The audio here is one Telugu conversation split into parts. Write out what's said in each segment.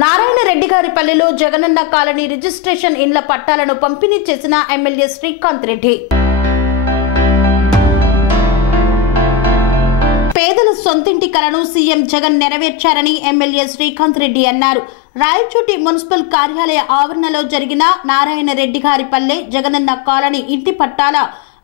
నారాయణ రెడ్డి గారి పల్లెలో జగనన్న కాలనీ రిజిస్ట్రేషన్ ఇండ్ల పట్టాలను పంపిణీ చేసిన ఎమ్మెల్యే శ్రీకాంత్ రెడ్డి. పేదల సొంతింటి కలను సీఎం జగన్ నెరవేర్చారని ఎమ్మెల్యే శ్రీకాంత్ రెడ్డి అన్నారు. రాయచోటి మున్సిపల్ కార్యాలయ ఆవరణలో జరిగిన నారాయణ రెడ్డి గారి పల్లె జగనన్న కాలనీ ఇంటి పట్టాల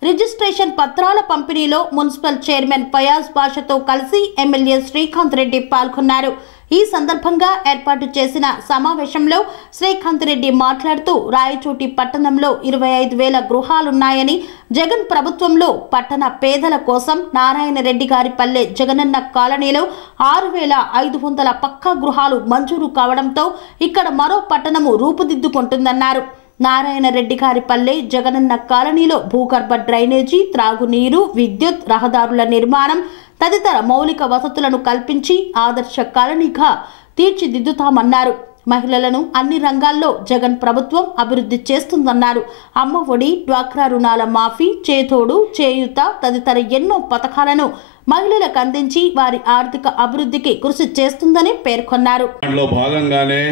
రిజిస్ట్రేషన్ పత్రాల పంపిణీలో మున్సిపల్ చైర్మన్ ఫయాజ్ బాషాతో కలిసి ఎమ్మెల్యే శ్రీకాంత్ రెడ్డి పాల్గొన్నారు. ఈ సందర్భంగా ఏర్పాటు చేసిన సమావేశంలో శ్రీకాంత్ రెడ్డి మాట్లాడుతూ రాయచోటి పట్టణంలో 25,000 గృహాలున్నాయని, జగన్ ప్రభుత్వంలో పట్టణ పేదల కోసం నారాయణ రెడ్డి గారి పల్లె జగనన్న కాలనీలో 6,500 పక్కా గృహాలు మంజూరు కావడంతో ఇక్కడ మరో పట్టణము రూపుదిద్దుకుంటుందన్నారు. నారాయణ రెడ్డి గారి పల్లె జగనన్న కాలనీలో భూగర్భ డ్రైనేజీ, త్రాగునీరు, విద్యుత్, రహదారుల నిర్మాణం తదితర మౌలిక వసతులను కల్పించి ఆదర్శ కాలనీగా తీర్చిదిద్దుతామన్నారు. మహిళలను అన్ని రంగాల్లో జగన్ ప్రభుత్వం అభివృద్ధి చేస్తుందన్నారు. అమ్మ ఒడి, డ్వాక్రా రుణాల మాఫీ, చేతోడు, చేయూత తదితర ఎన్నో పథకాలను మహిళలకు అందించి వారి ఆర్థిక అభివృద్ధికి కృషి చేస్తుందని పేర్కొన్నారు. దాంట్లో భాగంగానే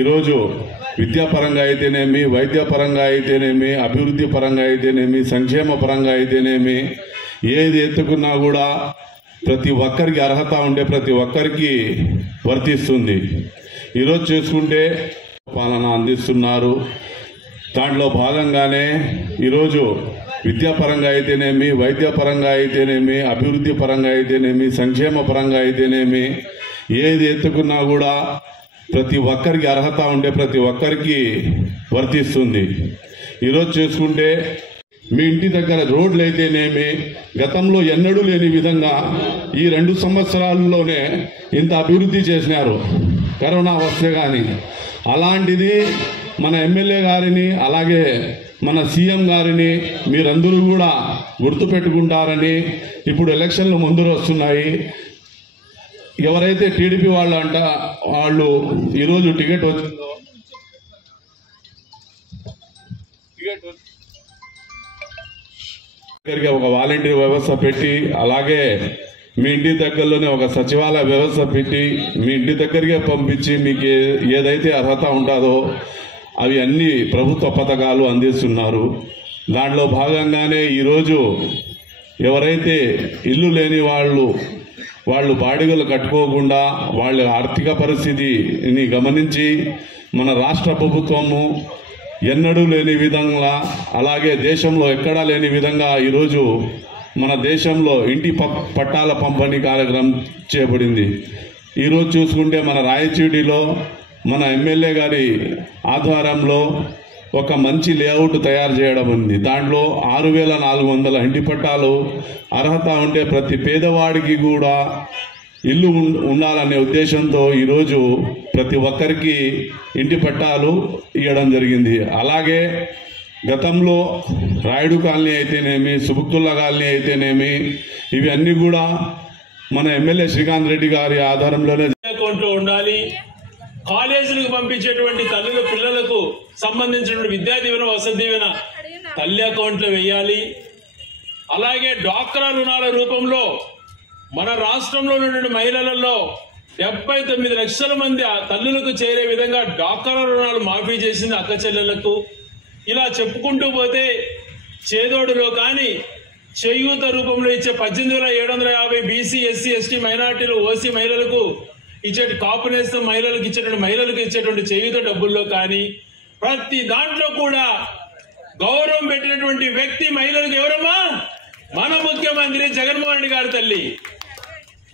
ఈరోజు విద్యాపరంగా అయితేనేమి, వైద్యపరంగా అయితేనేమి, అభివృద్ధి పరంగా అయితేనేమి, సంక్షేమ పరంగా అయితేనేమి, ఏది ఎత్తుకున్నా కూడా ప్రతి ఒక్కరికి అర్హత ఉండే ప్రతి ఒక్కరికి వర్తిస్తుంది. ఈరోజు చూసుకుంటే పాలన అందిస్తున్నారు. దాంట్లో భాగంగానే ఈరోజు విద్యాపరంగా అయితేనేమి, వైద్యపరంగా అయితేనేమి, అభివృద్ధి పరంగా అయితేనేమి, సంక్షేమ పరంగా అయితేనేమి, ఏది ఎత్తుకున్నా కూడా ప్రతి ఒక్కరికి అర్హత ఉండే ప్రతి ఒక్కరికి వర్తిస్తుంది. ఈరోజు చూసుకుంటే మీ ఇంటి దగ్గర రోడ్లు అయితేనేమి గతంలో ఎన్నడూ లేని విధంగా ఈ 2 సంవత్సరాల్లోనే ఇంత అభివృద్ధి చేసినారు కరోనా వస్తే కానీ. అలాంటిది మన ఎమ్మెల్యే గారిని అలాగే మన సీఎం గారిని మీరందరూ కూడా గుర్తుపెట్టుకుంటారని. ఇప్పుడు ఎలక్షన్లు ముందర వస్తున్నాయి. ఎవరైతే టీడీపీ వాళ్ళు ఈరోజు టికెట్ వచ్చిందో ఒక వాలంటీర్ వ్యవస్థ పెట్టి, అలాగే మీ ఇంటి దగ్గరలోనే ఒక సచివాలయ వ్యవస్థ పెట్టి మీ ఇంటి దగ్గరికే పంపించి మీకు ఏదైతే అర్హత ఉంటుందో అవి అన్ని ప్రభుత్వ పథకాలు అందిస్తున్నారు. దాంట్లో భాగంగానే ఈరోజు ఎవరైతే ఇల్లు లేని వాళ్ళు బాడిగలు కట్టుకోకుండా వాళ్ళ ఆర్థిక పరిస్థితిని గమనించి మన రాష్ట్ర ప్రభుత్వము ఎన్నడూ లేని విధంగా, అలాగే దేశంలో ఎక్కడా లేని విధంగా ఈరోజు మన దేశంలో ఇంటి పట్టాల పంపిణీ కార్యక్రమం చేపడింది. ఈరోజు చూసుకుంటే మన రాయచూడిలో మన ఎమ్మెల్యే గారి ఆధ్వర్యంలో ఒక మంచి లేఅవుట్ తయారు చేయడం ఉంది. దాంట్లో 6,400 ఇంటి పట్టాలు అర్హత ఉంటే ప్రతి పేదవాడికి కూడా ఇల్లు ఉండాలనే ఉద్దేశంతో ఈరోజు ప్రతి ఒక్కరికి ఇంటి పట్టాలు ఇవ్వడం జరిగింది. అలాగే గతంలో రాయుడు కాలనీ అయితేనేమి, సుబుక్తుల్లా కాలనీ అయితేనేమి, ఇవి అన్నీ కూడా మన ఎమ్మెల్యే శ్రీకాంత్ రెడ్డి గారి ఆధారంలోనే అకౌంట్లో ఉండాలి. కాలేజీలకు పంపించేటువంటి తల్లుల పిల్లలకు సంబంధించిన విద్యా దీవెన, వసతి దీవెన తల్లి అకౌంట్లో వేయాలి. అలాగే డ్వాక్రా రుణాల రూపంలో మన రాష్ట్రంలో ఉన్నటువంటి మహిళలలో 79 లక్షల మంది తల్లులకు చేరే విధంగా డ్వాక్రా రుణాలు మాఫీ చేసింది అక్క చెల్లెళ్లకు. ఇలా చెప్పుకుంటూ పోతే చేదోడులో కానీ చేయూత రూపంలో ఇచ్చే 18,750 బీసీ, ఎస్సీ, ఎస్టీ, మైనార్టీలు, ఓసీ మహిళలకు ఇచ్చే కాపు నేస్తం మహిళలకు ఇచ్చేటువంటి చేయూత డబ్బుల్లో కానీ ప్రతి దాంట్లో కూడా గౌరవం పెట్టినటువంటి వ్యక్తి మహిళలకు ఎవరమ్మా? మన ముఖ్యమంత్రి జగన్మోహన్ రెడ్డి గారి తల్లి.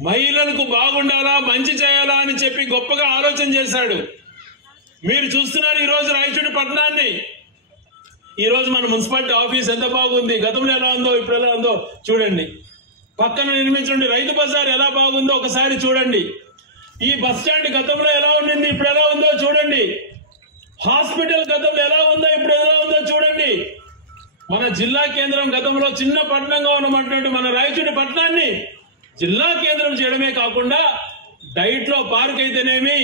మహిళలకు బాగుండాలా, మంచి చేయాలా అని చెప్పి గొప్పగా ఆలోచన చేశాడు. మీరు చూస్తున్నారు ఈరోజు రాయచూడి పట్టణాన్ని. ఈరోజు మన మున్సిపాలిటీ ఆఫీస్ ఎంత బాగుంది, గతంలో ఎలా ఉందో ఇప్పుడు ఎలా ఉందో చూడండి. పక్కన నిర్మించిన రైతు బజార్ ఎలా బాగుందో ఒకసారి చూడండి. ఈ బస్ స్టాండ్ గతంలో ఎలా ఉండింది, ఇప్పుడు ఎలా ఉందో చూడండి. హాస్పిటల్ గతంలో ఎలా ఉందో ఇప్పుడు ఎలా ఉందో చూడండి. మన జిల్లా కేంద్రం గతంలో చిన్న పట్టణంగా ఉన్నటువంటి మన రాయచూడి పట్టణాన్ని జిల్లా కేంద్రం చేయడమే కాకుండా డైట్ లో పార్క్ అయితేనేమి,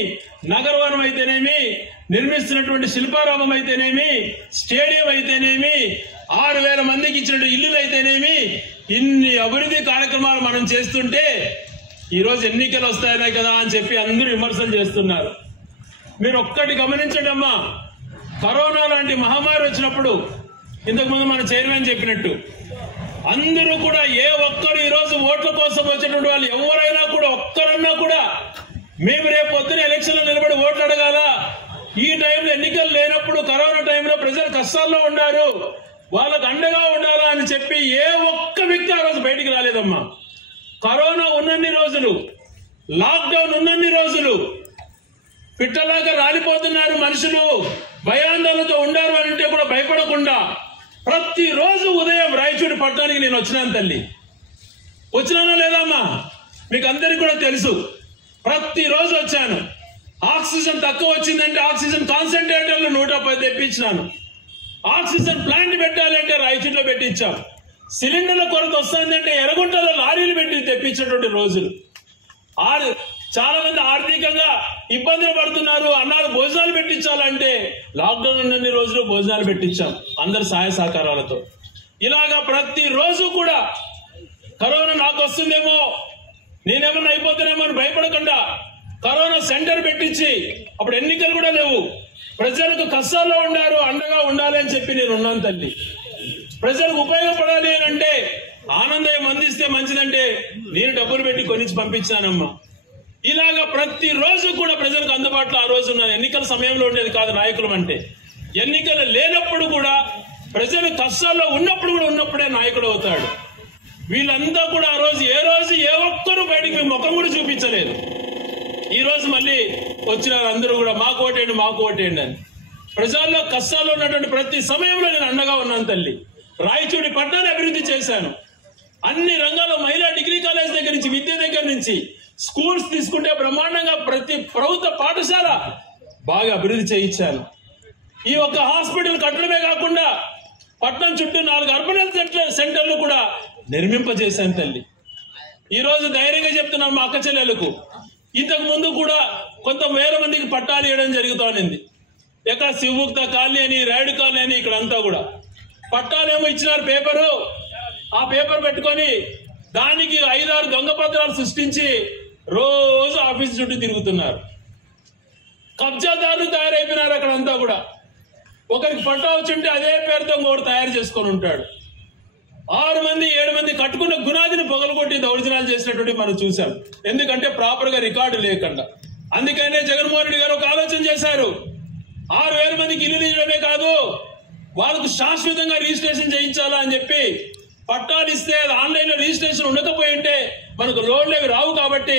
నగరవనం అయితేనేమి, నిర్మిస్తున్నటువంటి శిల్పారామం అయితేనేమి, స్టేడియం అయితేనేమి, 6,000 మందికి ఇచ్చిన ఇల్లులు అయితేనేమి, ఇన్ని అభివృద్ధి కార్యక్రమాలు మనం చేస్తుంటే ఈరోజు ఎన్నికలు వస్తాయనే కదా అని చెప్పి అందరూ విమర్శలు చేస్తున్నారు. మీరు ఒక్కటి గమనించండి అమ్మా, కరోనా లాంటి మహమ్మారి వచ్చినప్పుడు ఇంతకుముందు మన చైర్మన్ చెప్పినట్టు అందరూ కూడా ఏ ఒక్కరు ఈరోజు ఓట్ల కోసం వచ్చేటువంటి వాళ్ళు ఎవరైనా కూడా ఒక్కరన్నా కూడా మేము రేపు పొద్దున ఎలక్షన్లో నిలబడి ఓట్లు అడగాల, ఈ టైంలో ఎన్నికలు లేనప్పుడు కరోనా టైంలో ప్రజలు కష్టాల్లో ఉన్నారు, వాళ్ళకు అండగా ఉండాలా అని చెప్పి ఏ ఒక్క వ్యక్తి ఆ రోజు బయటికి రాలేదమ్మా. కరోనా ఉన్నన్ని రోజులు, లాక్డౌన్ ఉన్నన్ని రోజులు పిట్టలాగా రాలిపోతున్నారు మనుషులు, భయాందోళనతో ఉండారు అని అంటే కూడా భయపడకుండా ప్రతిరోజు ఉదయం రాయచూడి పట్టణానికి నేను వచ్చినాను తల్లి. వచ్చినానో లేదమ్మా మీకు అందరికీ కూడా తెలుసు. ప్రతిరోజు వచ్చాను. ఆక్సిజన్ తక్కువ వచ్చిందంటే ఆక్సిజన్ కాన్సన్ట్రేటర్లు 110 తెప్పించినాను. ఆక్సిజన్ ప్లాంట్ పెట్టాలి అంటే రాయచూడిలో పెట్టించాం. సిలిండర్ల కొరత వస్తుందంటే ఎర్రగుంటలో లారీలు పెట్టి తెప్పించేటువంటి రోజులు. చాలా మంది ఆర్థికంగా ఇబ్బందులు పడుతున్నారు, అన్నాలు భోజనాలు పెట్టించాలంటే లాక్డౌన్ ఉన్నన్ని రోజులు భోజనాలు పెట్టించాం అందరి సహాయ సహకారాలతో. ఇలాగా ప్రతిరోజు కూడా కరోనా నాకు వస్తుందేమో, నేనేమన్నా అయిపోతానేమో అని భయపడకుండా కరోనా సెంటర్ పెట్టించి, అప్పుడు ఎన్నికలు కూడా లేవు, ప్రజలకు కష్టాల్లో ఉన్నారు, అండగా ఉండాలి అని చెప్పి నేను ఉన్నాను తల్లి. ప్రజలకు ఉపయోగపడాలి అని అంటే ఆనందం అందిస్తే మంచిదంటే నేను డబ్బులు పెట్టి కొనిచ్చి పంపించానమ్మా. ఇలాగా ప్రతిరోజు కూడా ప్రజలకు అందుబాటులో ఆ రోజు ఉన్నాను. ఎన్నికల సమయంలో ఉండేది కాదు నాయకులు అంటే, ఎన్నికలు లేనప్పుడు కూడా ప్రజలు కష్టాల్లో ఉన్నప్పుడు కూడా ఉన్నప్పుడే నాయకుడు అవుతాడు. వీళ్ళంతా కూడా ఆ రోజు ఏ ఒక్కరు బయటికి ముఖం కూడా చూపించలేదు. ఈ రోజు మళ్ళీ వచ్చినారు అందరూ కూడా మాకు ఓటేయండి అని. ప్రజల్లో కష్టాల్లో ఉన్నటువంటి ప్రతి సమయంలో నేను అండగా ఉన్నాను తల్లి. రాయచూడి పట్టణాన్ని అభివృద్ధి చేశాను. అన్ని రంగాల్లో మహిళా డిగ్రీ కాలేజ్ దగ్గర నుంచి, విద్య దగ్గర నుంచి, స్కూల్స్ తీసుకుంటే బ్రహ్మాండంగా ప్రతి ప్రభుత్వ పాఠశాల బాగా అభివృద్ధి చేయించాను. ఈ ఒక్క హాస్పిటల్ కట్టడమే కాకుండా పట్టణం చుట్టూ 4 అర్బన్ హెల్త్ సెంటర్లు కూడా నిర్మింపజేశాను తల్లి. ఈ రోజు ధైర్యంగా చెప్తున్నాను మా అక్క చెల్లెలకు, ఇంతకు ముందు కూడా కొంత వేల మందికి పట్టాలు ఇవ్వడం జరుగుతోంది. ఎక్కడ శివముక్త కాలనీ అని, రైడ్ కాలనీ అని, ఇక్కడ అంతా కూడా పట్టాలేమో ఇచ్చినారు పేపరు. ఆ పేపర్ పెట్టుకొని దానికి 5-6 దొంగ పత్రాలు సృష్టించి రోజు ఆఫీస్ చుట్టూ తిరుగుతున్నారు. కబ్జాదారులు తయారైపోయినారు అక్కడంతా కూడా. ఒకరికి పట్టా వచ్చుంటే అదే పేరుతో ఇంకోటి తయారు చేసుకొని ఉంటాడు. 6 మంది 7 మంది కట్టుకున్న గునాదిని పొగలగొట్టి దౌర్జన్యాలు చేసినటువంటి మనం చూసాం. ఎందుకంటే ప్రాపర్ గా రికార్డు లేకుండా. అందుకనే జగన్మోహన్ రెడ్డి గారు ఒక ఆలోచన చేశారు. 6,000 మందికి ఇల్లు ఇవ్వడమే కాదు, వాళ్ళకు శాశ్వతంగా రిజిస్ట్రేషన్ చేయించాలా అని చెప్పి పట్టాలు ఇస్తే ఆన్లైన్ లో రిజిస్ట్రేషన్ ఉండకపోయి ఉంటే మనకు లోన్లు అవి రావు కాబట్టి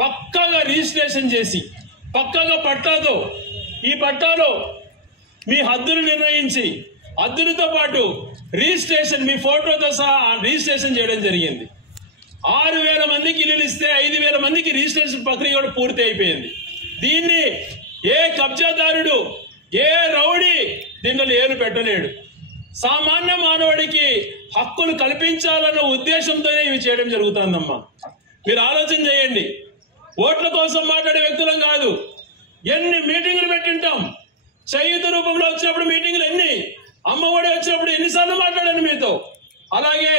పక్కాగా రిజిస్ట్రేషన్ చేసి, పక్కాగా పట్టాతో, ఈ పట్టాలో మీ హద్దులు నిర్ణయించి, హద్దులతో పాటు రిజిస్ట్రేషన్ మీ ఫోటోతో సహా రిజిస్ట్రేషన్ చేయడం జరిగింది. 6,000 మందికి ఇల్లు ఇస్తే 5,000 మందికి రిజిస్ట్రేషన్ ప్రక్రియ కూడా పూర్తి అయిపోయింది. దీన్ని ఏ కబ్జాదారుడు, ఏ రౌడీ దీంట్లో ఏలు పెట్టలేడు. సామాన్య మానవుడికి హక్కులు కల్పించాలన్న ఉద్దేశంతోనే ఇవి చేయడం జరుగుతుందమ్మా. మీరు ఆలోచన చేయండి. ఓట్ల కోసం మాట్లాడే వ్యక్తులం కాదు. ఎన్ని మీటింగులు పెట్టింటాం. చేయూత రూపంలో వచ్చినప్పుడు మీటింగులు ఎన్ని, అమ్మఒడి వచ్చినప్పుడు ఎన్నిసార్లు మాట్లాడాను మీతో. అలాగే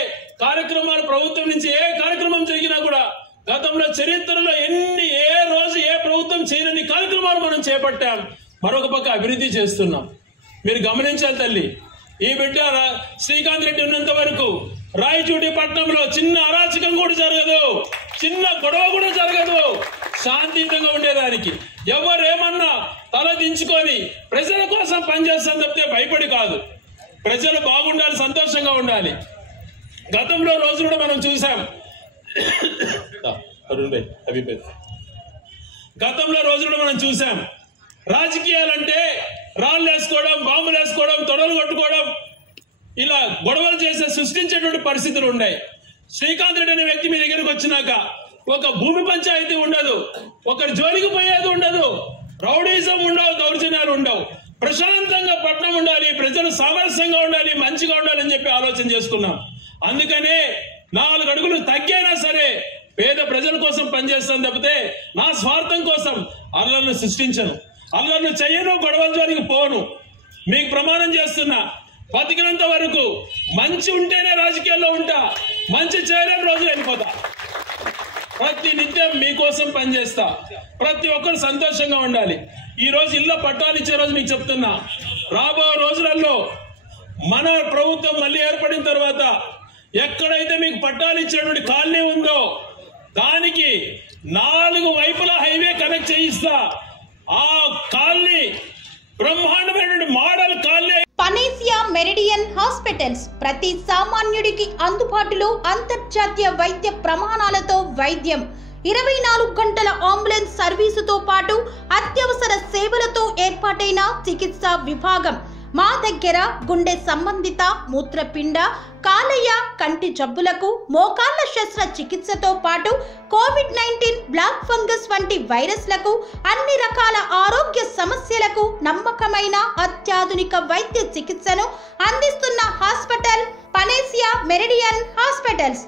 కార్యక్రమాలు ప్రభుత్వం నుంచి ఏ కార్యక్రమం జరిగినా కూడా గతంలో చరిత్రలో ఏ రోజు ఏ ప్రభుత్వం చేయని కార్యక్రమాలు మనం చేపట్టాం. మరొక పక్క అభివృద్ధి చేస్తున్నాం. మీరు గమనించాలి తల్లి, ఈ బిడ్డ శ్రీకాంత్ రెడ్డి ఉన్నంత వరకు రాయచూడి పట్టణంలో చిన్న అరాచకం కూడా జరగదు, చిన్న గొడవ కూడా జరగదు. శాంతియుతంగా ఉండేదానికి ఎవరేమన్నా తల దించుకొని ప్రజల కోసం పనిచేస్తాను తప్పితే భయపడి కాదు. ప్రజలు బాగుండాలి, సంతోషంగా ఉండాలి. గతంలో రోజులు కూడా మనం చూసాం. రాజకీయాలంటే రాళ్ళు వేసుకోవడం, బాంబులు వేసుకోవడం, తొడలు కొట్టుకోవడం, ఇలా గొడవలు చేసే సృష్టించేటువంటి పరిస్థితులు ఉన్నాయి. శ్రీకాంత్ రెడ్డి అనే వ్యక్తి మీ దగ్గరకు వచ్చినాక ఒక భూమి పంచాయతీ ఉండదు, ఒకరి జోలికి పోయేది ఉండదు, రౌడీజం ఉండవు, దౌర్జన్యాలు ఉండవు. ప్రశాంతంగా పట్టణం ఉండాలి, ప్రజలు సామరస్యంగా ఉండాలి, మంచిగా ఉండాలి అని చెప్పి ఆలోచన చేసుకున్నాం. అందుకనే 4 అడుగులు తగ్గైనా సరే పేద ప్రజల కోసం పనిచేస్తాను తప్పితే నా స్వార్థం కోసం అల్లర్లను సృష్టించను, అల్లర్లు చెయ్యను, గొడవల జోలికి పోను. మీకు ప్రమాణం చేస్తున్నా, బతికినంత వరకు మంచి ఉంటేనే రాజకీయాల్లో ఉంటా, మంచి చేయలేని రోజు వెళ్ళిపోతా. ప్రతి నిత్యం మీకోసం పనిచేస్తా. ప్రతి ఒక్కరు సంతోషంగా ఉండాలి. ఈ రోజు ఇళ్ళ పట్టాలు ఇచ్చే రోజు మీకు చెప్తున్నా, రాబో రోజులలో మన ప్రభుత్వం మళ్ళీ ఏర్పడిన తర్వాత ఎక్కడైతే మీకు పట్టాలు ఇచ్చినటువంటి కాలనీ ఉందో దానికి 4 వైపులా హైవే కనెక్ట్ చేయిస్తా. ఆ కాలనీ బ్రహ్మాండమైన model colony. Panacea meridian hospitals ప్రతి సామాన్యుడికి అందుబాటులో అంతర్జాతీయ వైద్య ప్రమాణాలతో వైద్యం, 24 గంటల అంబులెన్స్ సర్వీసుతో పాటు అత్యవసర సేవలతో ఏర్పాటైన చికిత్సా విభాగం. మా దగ్గర గుండె సంబంధిత, మూత్రపిండ, కాలేయ, కంటి జబ్బులకు, మోకాళ్ల శస్త్ర చికిత్సతో పాటు కోవిడ్-19, బ్లాక్ ఫంగస్ వంటి వైరస్లకు, అన్ని రకాల ఆరోగ్య సమస్యలకు నమ్మకమైన అత్యాధునిక వైద్య చికిత్సను అందిస్తున్న హాస్పిటల్ పనేసియా మెరిడియన్ హాస్పిటల్స్.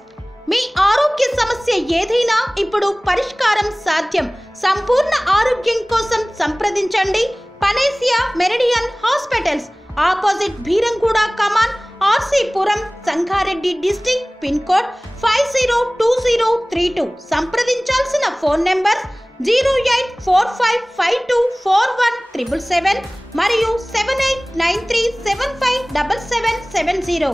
మీ ఆరోగ్య సమస్య ఏదైనా ఇప్పుడు పరిష్కారం సాధ్యం. సంపూర్ణ ఆరోగ్యం కోసం సంప్రదించండి panacea meridian hospitals, opposite Beeramguda Kaman, RC Puram, Sangareddy district, pin code 502032. సంప్రదించాల్సిన ఫోన్ నెంబర్ 0845524177 మరియు 7893757770.